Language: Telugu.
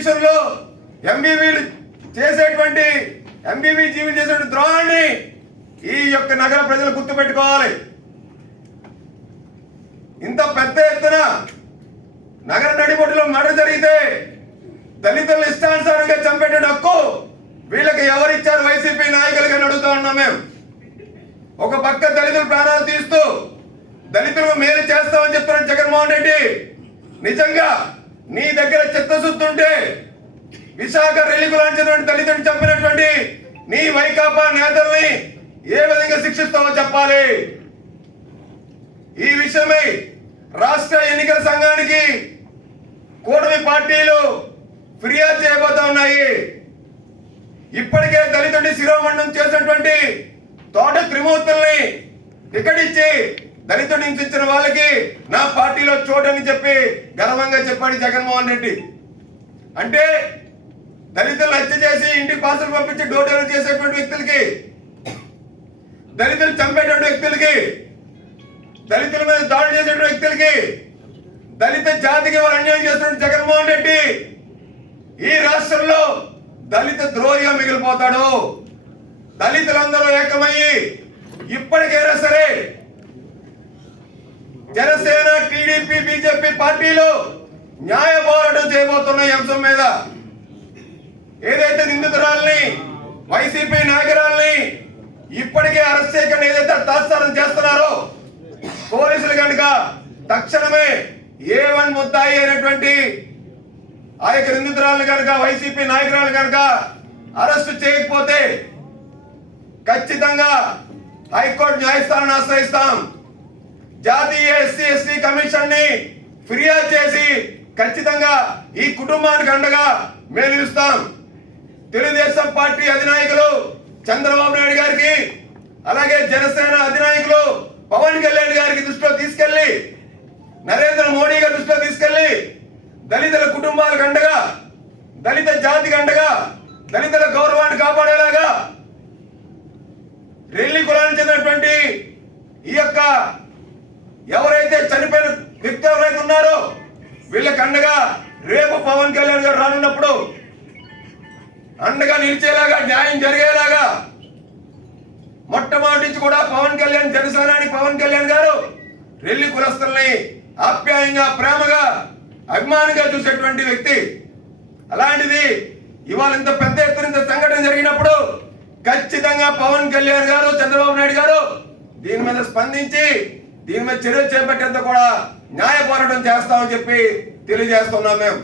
విషయంలో ఎంబీవీలు చేసేటువంటి ఎంబీవీ జీవులు చేసేటువంటి ద్రోహాన్ని ఈ యొక్క నగర ప్రజలు గుర్తుపెట్టుకోవాలి. ఇంత పెద్ద ఎత్తున నగర నడిబొడ్డులో మర్డర్ జరిగితే దళితులను ఇష్టానుసారంగా చంపేట హక్కు వీళ్ళకి ఎవరిచ్చారు? వైసీపీ నాయకులుగా అడుగుతా ఉన్నాం మేము. ఒక పక్క దళితుల ప్రాణాలు తీస్తూ దళితులకు మేలు చేస్తామని చెప్తున్న జగన్మోహన్ రెడ్డి, నిజంగా నీ దగ్గర చిత్తశుద్ధి ఉంటే విశాఖ రెల్లికు లాంటిటువంటి దళితుడిని చంపినటువంటి నీ వైకాపా నేతల్ని ఏ విధంగా శిక్షిస్తావో చెప్పాలి. ఈ విషయమై రాష్ట్ర ఎన్నికల సంఘానికి కూటమి పార్టీలు ఫిర్యాదు చేయబోతా ఉన్నాయి. ఇప్పటికే దళితుడిని శిరోమండం చేసినటువంటి తోట త్రిమూర్తుల్ని టికెట్ ఇచ్చి దళితుడిని హింసించిన వాళ్ళకి నా పార్టీలో చోటని చెప్పి గర్వంగా చెప్పాడు జగన్మోహన్ రెడ్డి. అంటే దళితులను హత్య చేసి ఇంటికి పాసులు పంపించి డోర్ డెలివరీ చేసేటువంటి వ్యక్తులకి, దళితులు చంపేటువంటి వ్యక్తులకి, దళితుల మీద దాడి చేసేటువంటి వ్యక్తులకి, దళిత జాతికి వారు అన్యాయం చేస్తున్న జగన్మోహన్ రెడ్డి ఈ రాష్ట్రంలో దళిత ద్రోహిగా మిగిలిపోతాడు. దళితులందరూ ఏకమయ్యి ఇప్పటికైనా సరే జనసేన, టీడీపీ, బీజేపీ పార్టీలు న్యాయ పోరాటం చేయబోతున్న ఈ అంశం మీద. ఏదైతే నిందితురాల్ని, వైసీపీ నాయకురాల్ని ఇప్పటికే అరెస్ట్ చేయకుండా ఏదైతే తాత్సారం చేస్తున్నారో పోలీసులు కనుక తక్షణమే A1 ముద్దాయి అయినటువంటి ఆ యొక్క నిందితురాలను కనుక, వైసీపీ నాయకురాలు కనుక అరెస్టు చేయకపోతే ఖచ్చితంగా హైకోర్టు న్యాయస్థానాన్ని ఆశ్రయిస్తాం. జాతీయ ఎస్సీ కమిషన్ ని ఫిర్యాదు చేసి ఖచ్చితంగా ఈ కుటుంబానికి అండగా మేము నిలుస్తాం. తెలుగుదేశం పార్టీ అధినాయకులు చంద్రబాబు నాయుడు గారికి, అలాగే జనసేన అధినాయకులు పవన్ కళ్యాణ్ గారికి దృష్టిలో తీసుకెళ్లి, నరేంద్ర మోడీ గారి దృష్టిలో తీసుకెళ్లి దళితుల కుటుంబాలకు అండగా, దళిత జాతికి అండగా, దళితుల గౌరవాన్ని కాపాడేలాగా రెల్లి కులానికి చెందినటువంటి ఈ యొక్క ఎవరైతే చనిపోయిన వ్యక్తి ఎవరైతే ఉన్నారో వీళ్ళకి అండగా రేపు పవన్ కళ్యాణ్ గారు రానున్నప్పుడు అండగా నిలిచేలాగా, న్యాయం జరిగేలాగా మొట్టమొదటి నుంచి కూడా పవన్ కళ్యాణ్, జనసేనాని పవన్ కళ్యాణ్ గారు రెల్లి కులస్తుల్ని ఆప్యాయంగా, ప్రేమగా, అభిమానంగా చూసేటువంటి వ్యక్తి. అలాంటిది ఇవాళ ఇంత పెద్ద ఎత్తున ఇంత సంఘటన జరిగినప్పుడు ఖచ్చితంగా పవన్ కళ్యాణ్ గారు, చంద్రబాబు నాయుడు గారు దీని మీద స్పందించి దీని మీద చర్యలు చేపట్టేంత కూడా న్యాయ పోరాటం చేస్తామని చెప్పి తెలియజేస్తున్నాం మేము.